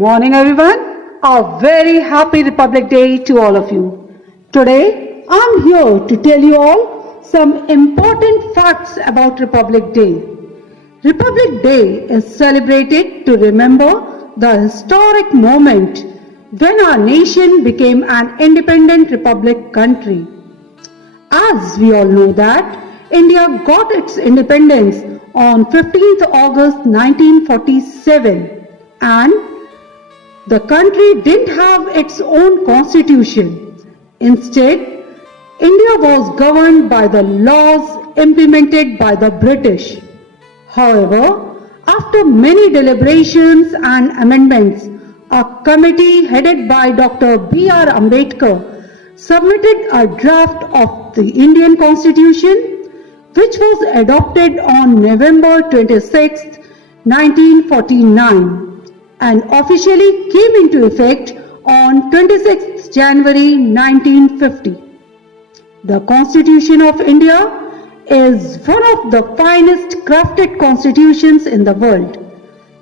morning, everyone. A very happy Republic Day to all of you. Today, I'm here to tell you all some important facts about Republic Day. Republic Day is celebrated to remember the historic moment when our nation became an independent republic country. As we all know that India got its independence on 15th August 1947 and the country didn't have its own constitution. Instead, India was governed by the laws implemented by the British. However, after many deliberations and amendments, a committee headed by Dr. B.R. Ambedkar submitted a draft of the Indian Constitution, which was adopted on November 26, 1949 and officially came into effect on 26 January 1950. The Constitution of India is one of the finest crafted constitutions in the world.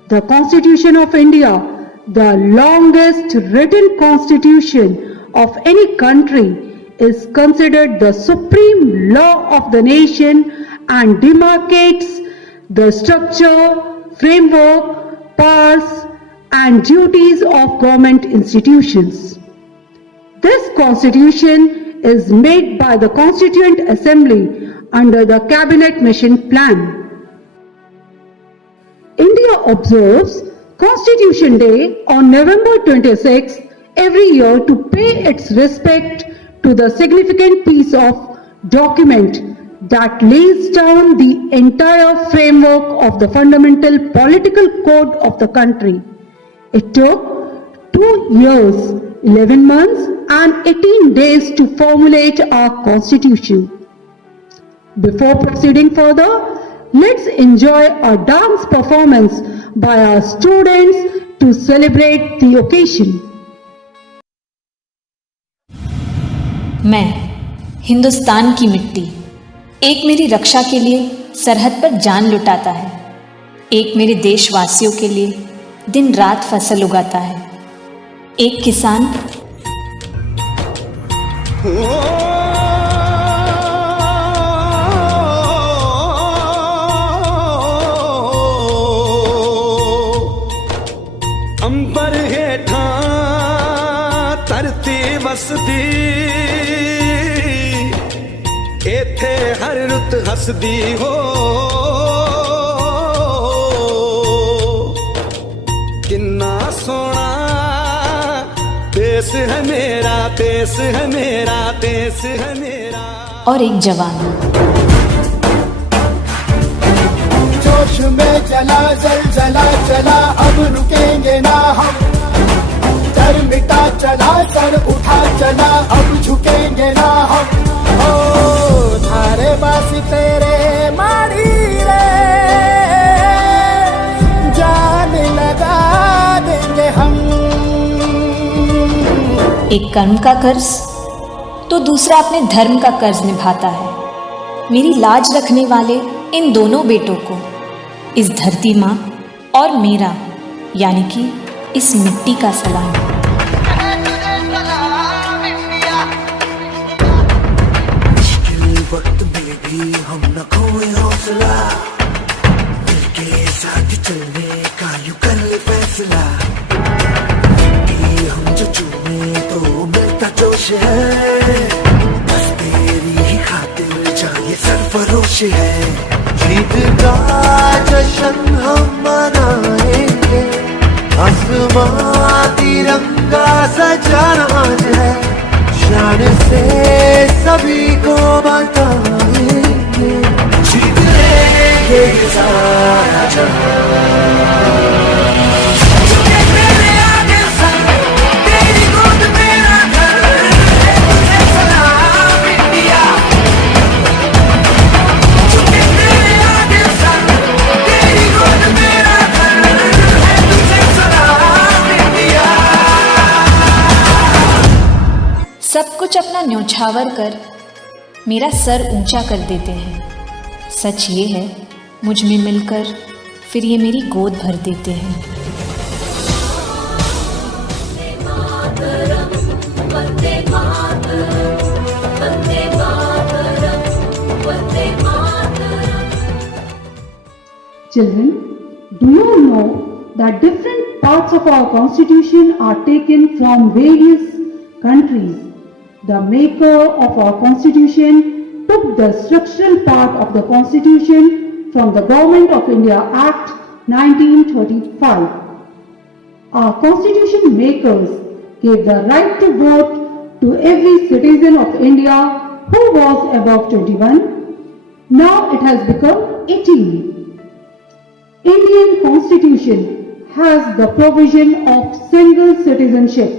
The Constitution of India, the longest written constitution of any country, is considered the supreme law of the nation and demarcates the structure, framework, powers, and duties of government institutions. This constitution is made by the Constituent Assembly under the Cabinet Mission Plan. India observes Constitution Day on November 26 every year to pay its respect to the significant piece of document that lays down the entire framework of the fundamental political code of the country. It took 2 years, 11 months and 18 days to formulate our constitution. Before proceeding further, let's enjoy a dance performance by our students to celebrate the occasion. मैं हिंदुस्तान की मिट्टी, एक मेरी रक्षा के लिए सरहद पर जान लुटाता है, एक मेरे देशवासियों के लिए दिन रात फसल उगाता है, एक किसान अंबर हेठा धरती वसदी एथे हर रुत हसदी हो किन्ना सोना देश है मेरा, देश है मेरा, देश है मेरा। और एक जवान जोश में चला जलजला चला अब रुकेंगे ना हम, डर मिटा चला सर उठा चला अब झुकेंगे ना हम। ओ थारे बासी तेरे मारी रे जान लगा देंगे हम। एक कर्म का कर्ज तो दूसरा अपने धर्म का कर्ज निभाता है। मेरी लाज रखने वाले इन दोनों बेटों को इस धरती माँ और मेरा यानी कि इस मिट्टी का सलाम। मुश्किल वक्त में भी हम न खोए हौसला, दिल के साथ चलने का यूं कर ले फैसला कि हम जो चूमे तो मिलता जोश है, बस तेरी ही खातिर जाए सरफरोश है। जीत का जश्न हम मनाएंगे, आसमां तिरंगा सजाना है, शान से सभी को बताएंगे, जीत लेंगे ये सारा जहां। सब कुछ अपना न्योछावर कर मेरा सर ऊंचा कर देते हैं। सच ये है मुझ में मिलकर फिर ये मेरी गोद भर देते हैं। Children, do you know that different parts of our constitution are taken from various countries? The maker of our constitution took the structural part of the constitution from the Government of India Act 1935. Our constitution makers gave the right to vote to every citizen of India who was above 21. Now it has become 18. Indian constitution has the provision of single citizenship.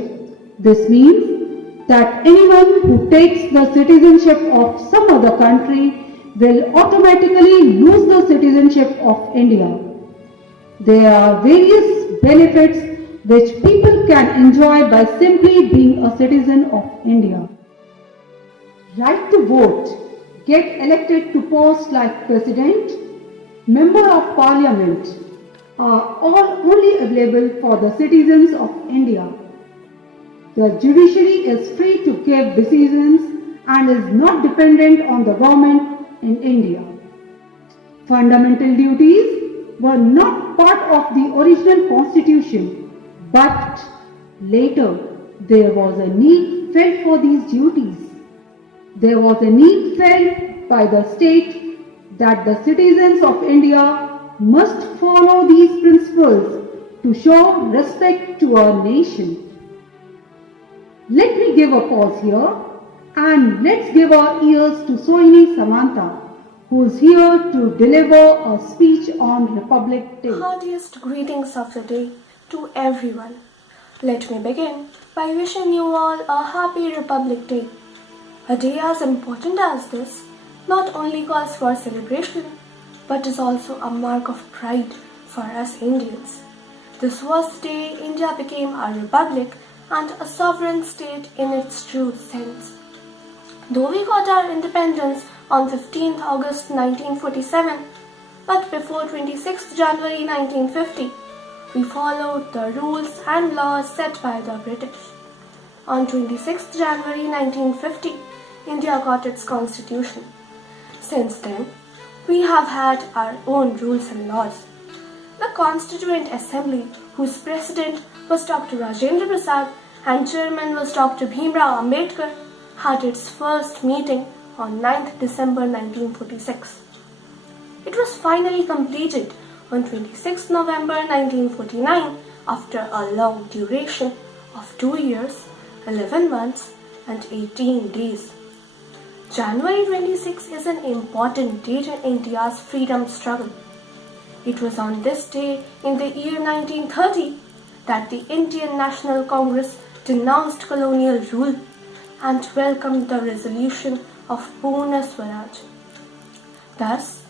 This means that anyone who takes the citizenship of some other country will automatically lose the citizenship of India. There are various benefits which people can enjoy by simply being a citizen of India. Right to vote, get elected to posts like President, Member of Parliament are all only available for the citizens of India. The judiciary is free to give decisions and is not dependent on the government in India. Fundamental duties were not part of the original constitution, but later there was a need felt for these duties. There was a need felt by the state that the citizens of India must follow these principles to show respect to our nation. Let me give a pause here and let's give our ears to Sohini Samantha, who is here to deliver a speech on Republic Day. Heartiest greetings of the day to everyone. Let me begin by wishing you all a happy Republic Day. A day as important as this not only calls for celebration, but is also a mark of pride for us Indians. This was the day India became a republic and a sovereign state in its true sense. Though we got our independence on 15th August 1947, but before 26th January 1950, we followed the rules and laws set by the British. On 26th January 1950, India got its constitution. Since then, we have had our own rules and laws. The Constituent Assembly, whose president was Dr. Rajendra Prasad and chairman was Dr. Bhimrao Ambedkar, had its first meeting on 9th December 1946. It was finally completed on 26 November 1949 after a long duration of 2 years, 11 months and 18 days. January 26 is an important date in India's freedom struggle. It was on this day in the year 1930 that the Indian National Congress denounced colonial rule and welcomed the resolution of Purna Swaraj. Thus,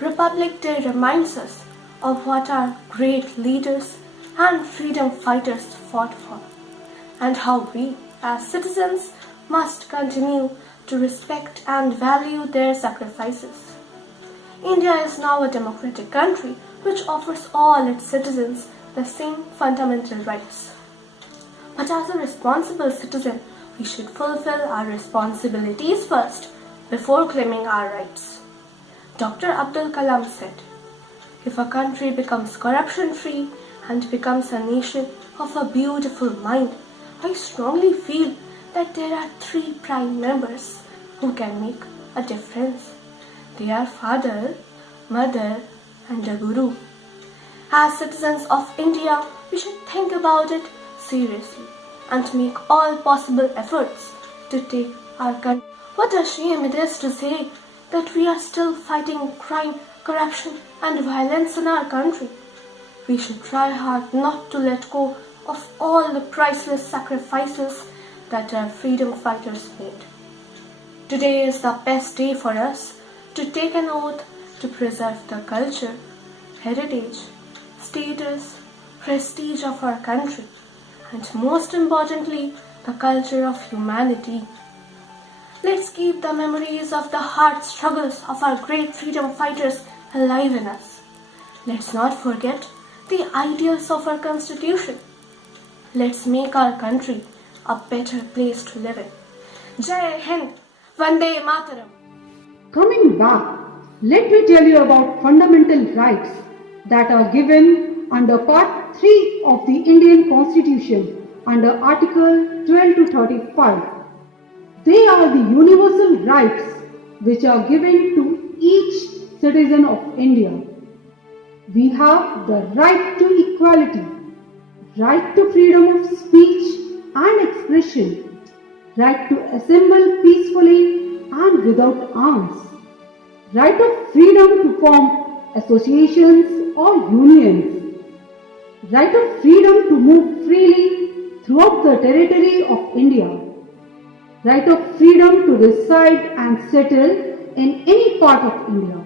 Republic Day reminds us of what our great leaders and freedom fighters fought for, and how we, as citizens, must continue to respect and value their sacrifices. India is now a democratic country which offers all its citizens the same fundamental rights. But as a responsible citizen, we should fulfill our responsibilities first before claiming our rights. Dr. Abdul Kalam said, "If a country becomes corruption-free and becomes a nation of a beautiful mind, I strongly feel that there are 3 prime members who can make a difference. They are father, mother, and a guru. As citizens of India, we should think about it seriously and make all possible efforts to take our country. What a shame it is to say that we are still fighting crime, corruption, and violence in our country. We should try hard not to let go of all the priceless sacrifices that our freedom fighters made. Today is the best day for us to take an oath to preserve the culture, heritage, status, prestige of our country, and most importantly, the culture of humanity. Let's keep the memories of the hard struggles of our great freedom fighters alive in us. Let's not forget the ideals of our constitution. Let's make our country a better place to live in. Jai Hind, Vande Mataram. Coming back, let me tell you about fundamental rights that are given under Part 3 of the Indian Constitution under Article 12 to 35. They are the universal rights which are given to each citizen of India. We have the right to equality, right to freedom of speech and expression, right to assemble peacefully and without arms, right of freedom to form associations or unions, right of freedom to move freely throughout the territory of India, right of freedom to reside and settle in any part of India,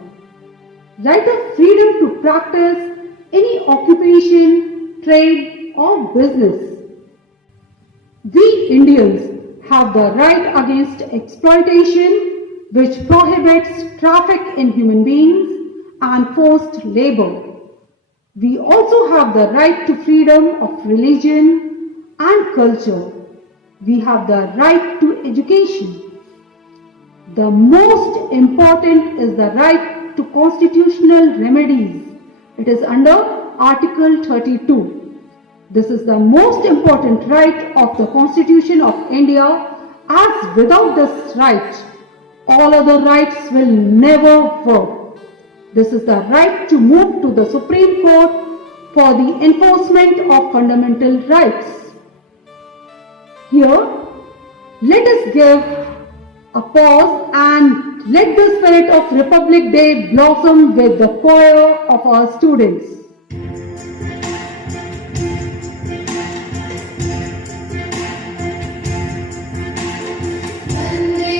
right of freedom to practice any occupation, trade or business. We Indians have the right against exploitation, which prohibits traffic in human beings and forced labor. We also have the right to freedom of religion and culture. We have the right to education. The most important is the right to constitutional remedies. It is under Article 32. This is the most important right of the Constitution of India, as without this right, all other rights will never work. This is the right to move to the Supreme Court for the enforcement of fundamental rights. Here, let us give a pause and let the spirit of Republic Day blossom with the choir of our students. Vande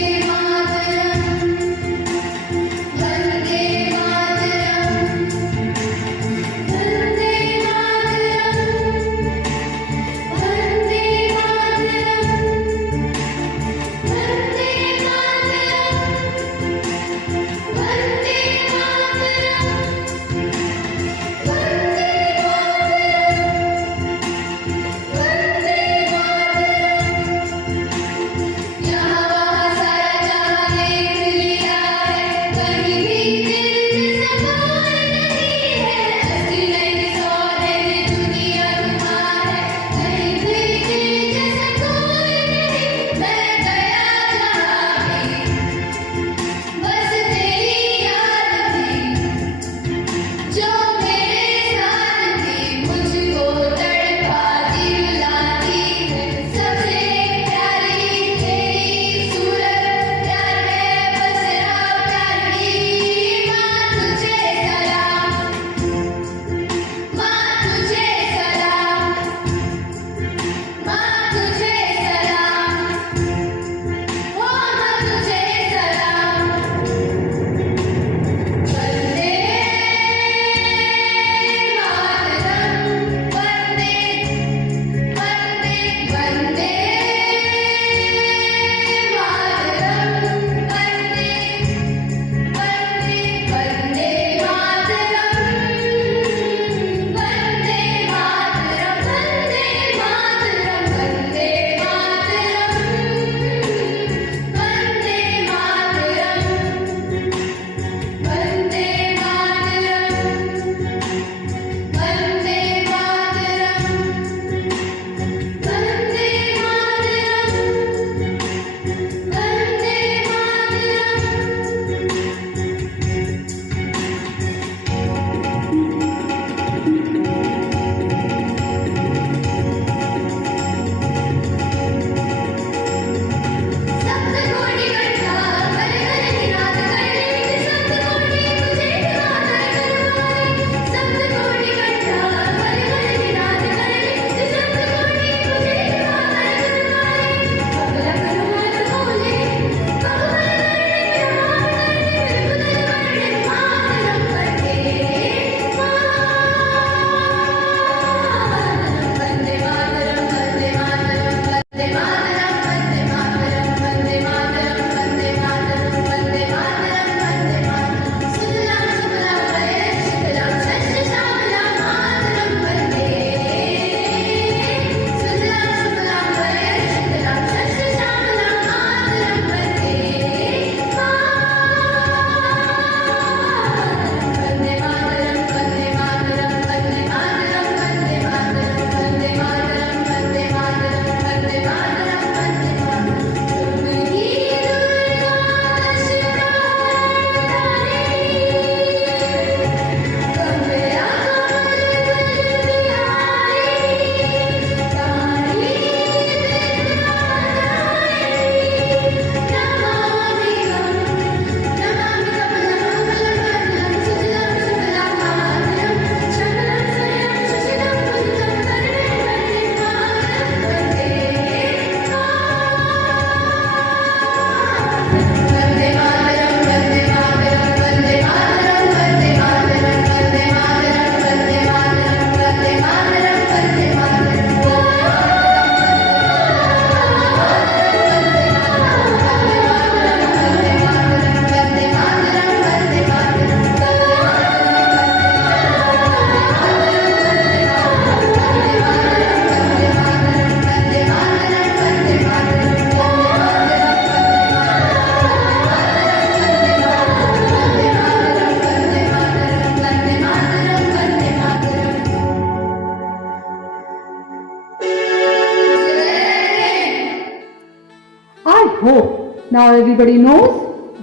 hope now everybody knows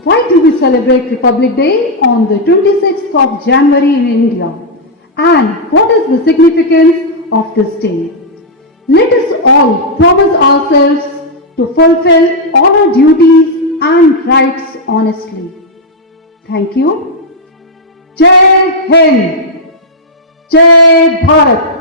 why do we celebrate Republic Day on the 26th of January in India and what is the significance of this day. Let us all promise ourselves to fulfill all our duties and rights honestly. Thank you. Jai Hind. Jai Bharat.